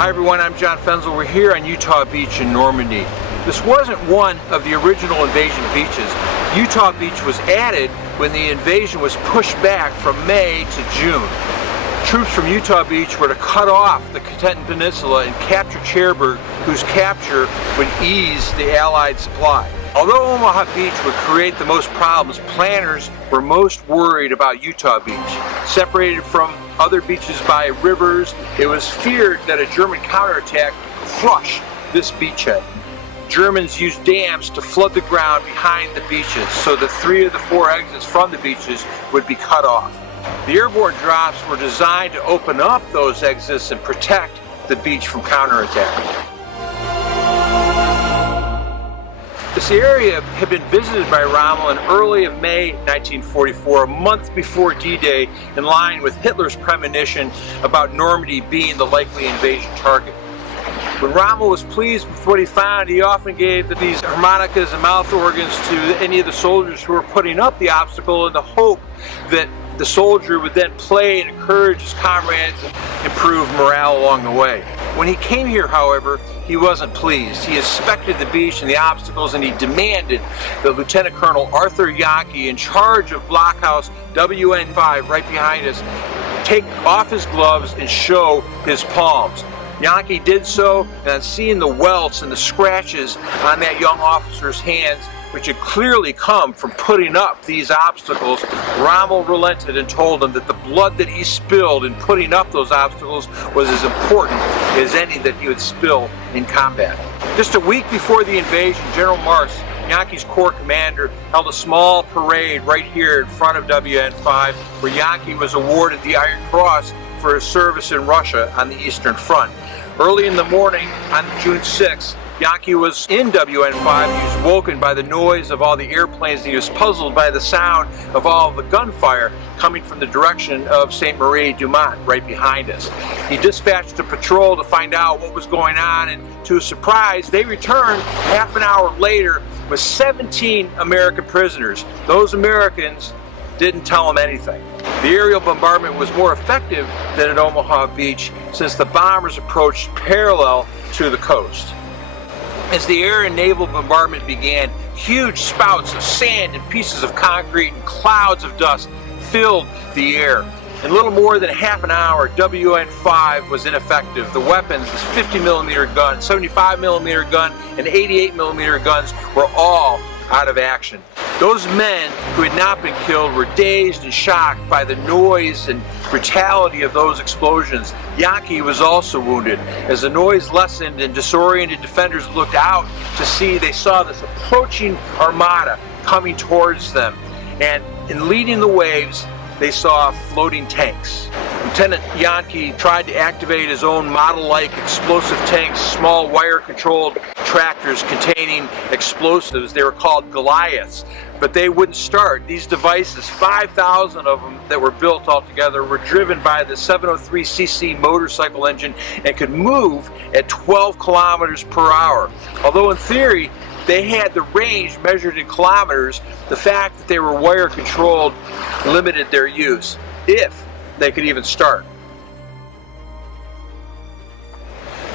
Hi everyone, I'm John Fenzel. We're here on Utah Beach in Normandy. This wasn't one of the original invasion beaches. Utah Beach was added when the invasion was pushed back from May to June. Troops from Utah Beach were to cut off the Cotentin Peninsula and capture Cherbourg, whose capture would ease the Allied supply. Although Omaha Beach would create the most problems, planners were most worried about Utah Beach. Separated from other beaches by rivers, it was feared that a German counterattack would crush this beachhead. Germans used dams to flood the ground behind the beaches, so the 3 of the 4 exits from the beaches would be cut off. The airborne drops were designed to open up those exits and protect the beach from counterattack. This area had been visited by Rommel in early of May 1944, a month before D-Day, in line with Hitler's premonition about Normandy being the likely invasion target. When Rommel was pleased with what he found, he often gave these harmonicas and mouth organs to any of the soldiers who were putting up the obstacle in the hope that the soldier would then play and encourage his comrades and improve morale along the way. When he came here, however, he wasn't pleased. He inspected the beach and the obstacles, and he demanded that Lieutenant Colonel Arthur Yankee, in charge of blockhouse WN5 right behind us, take off his gloves and show his palms. Yankee did so, and on seeing the welts and the scratches on that young officer's hands, which had clearly come from putting up these obstacles, Rommel relented and told him that the blood that he spilled in putting up those obstacles was as important as any that he would spill in combat. Just a week before the invasion, General Marsh, Yankee's corps commander, held a small parade right here in front of WN5, where Yankee was awarded the Iron Cross for his service in Russia on the Eastern Front. Early in the morning on June 6th, Yankee was in WN5. He was woken by the noise of all the airplanes, and he was puzzled by the sound of all the gunfire coming from the direction of St. Marie-du-Mont, right behind us. He dispatched a patrol to find out what was going on, and to his surprise, they returned half an hour later with 17 American prisoners. Those Americans didn't tell him anything. The aerial bombardment was more effective than at Omaha Beach, since the bombers approached parallel to the coast. As the air and naval bombardment began, huge spouts of sand and pieces of concrete and clouds of dust filled the air. In little more than half an hour, WN5 was ineffective. The weapons, this 50mm gun, 75mm gun, and 88mm guns were all out of action. Those men who had not been killed were dazed and shocked by the noise and brutality of those explosions. Yankee was also wounded. As the noise lessened and disoriented defenders looked out to sea, they saw this approaching armada coming towards them. And in leading the waves, they saw floating tanks. Lieutenant Yankee tried to activate his own model-like explosive tanks, small wire-controlled tractors containing explosives. They were called Goliaths, but they wouldn't start. These devices, 5,000 of them that were built altogether, were driven by the 703cc motorcycle engine and could move at 12 kilometers per hour. Although in theory, they had the range measured in kilometers, the fact that they were wire-controlled limited their use, if they could even start.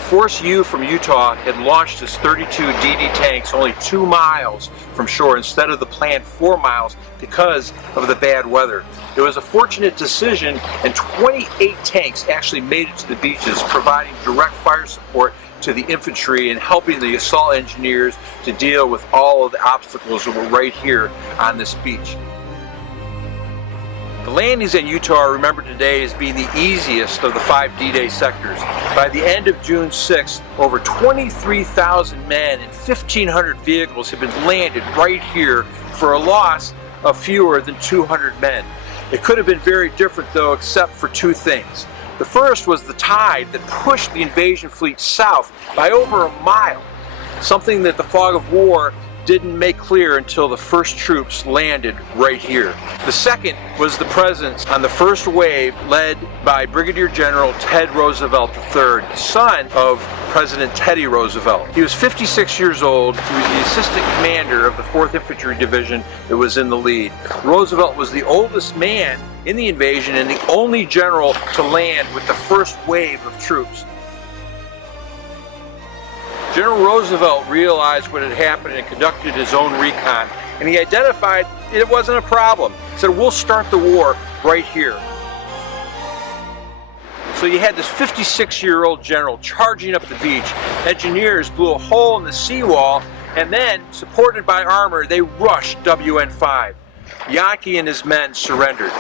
Force U from Utah had launched its 32 DD tanks only 2 miles from shore instead of the planned 4 miles because of the bad weather. It was a fortunate decision, and 28 tanks actually made it to the beaches, providing direct fire support to the infantry and helping the assault engineers to deal with all of the obstacles that were right here on this beach. The landings in Utah are remembered today as being the easiest of the 5 D-Day sectors. By the end of June 6th, over 23,000 men and 1,500 vehicles had been landed right here for a loss of fewer than 200 men. It could have been very different though, except for 2 things. The first was the tide that pushed the invasion fleet south by over a mile, something that the fog of war didn't make clear until the first troops landed right here. The second was the presence on the first wave led by Brigadier General Ted Roosevelt III, son of President Teddy Roosevelt. He was 56 years old. He was the assistant commander of the 4th Infantry Division that was in the lead. Roosevelt was the oldest man in the invasion and the only general to land with the first wave of troops. General Roosevelt realized what had happened and conducted his own recon, and he identified it wasn't a problem. He said, we'll start the war right here. So you had this 56-year-old general charging up the beach. Engineers blew a hole in the seawall, and then, supported by armor, they rushed WN5. Yankee and his men surrendered.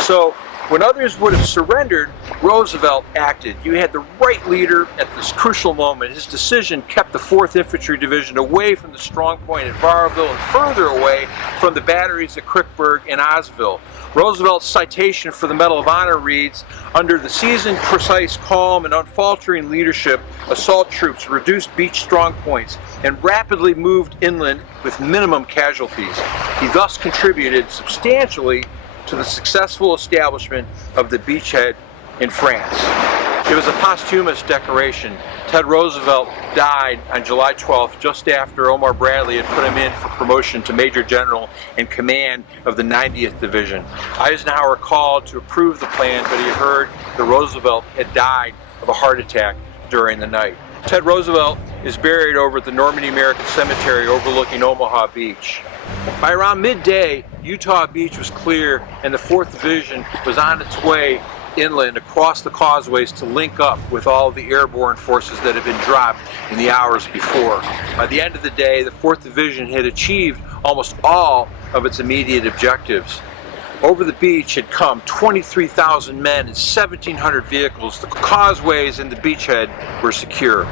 So when others would have surrendered, Roosevelt acted. You had the right leader at this crucial moment. His decision kept the 4th Infantry Division away from the strong point at Varville and further away from the batteries at Crickburg and Osville. Roosevelt's citation for the Medal of Honor reads, under the seasoned, precise, calm, and unfaltering leadership, assault troops reduced beach strong points and rapidly moved inland with minimum casualties. He thus contributed substantially to the successful establishment of the beachhead in France. It was a posthumous decoration. Ted Roosevelt died on July 12th, just after Omar Bradley had put him in for promotion to Major General in command of the 90th Division. Eisenhower called to approve the plan, but he heard that Roosevelt had died of a heart attack during the night. Ted Roosevelt is buried over at the Normandy American Cemetery overlooking Omaha Beach. By around midday, Utah Beach was clear and the 4th Division was on its way inland across the causeways to link up with all of the airborne forces that had been dropped in the hours before. By the end of the day, the 4th Division had achieved almost all of its immediate objectives. Over the beach had come 23,000 men and 1,700 vehicles. The causeways and the beachhead were secure.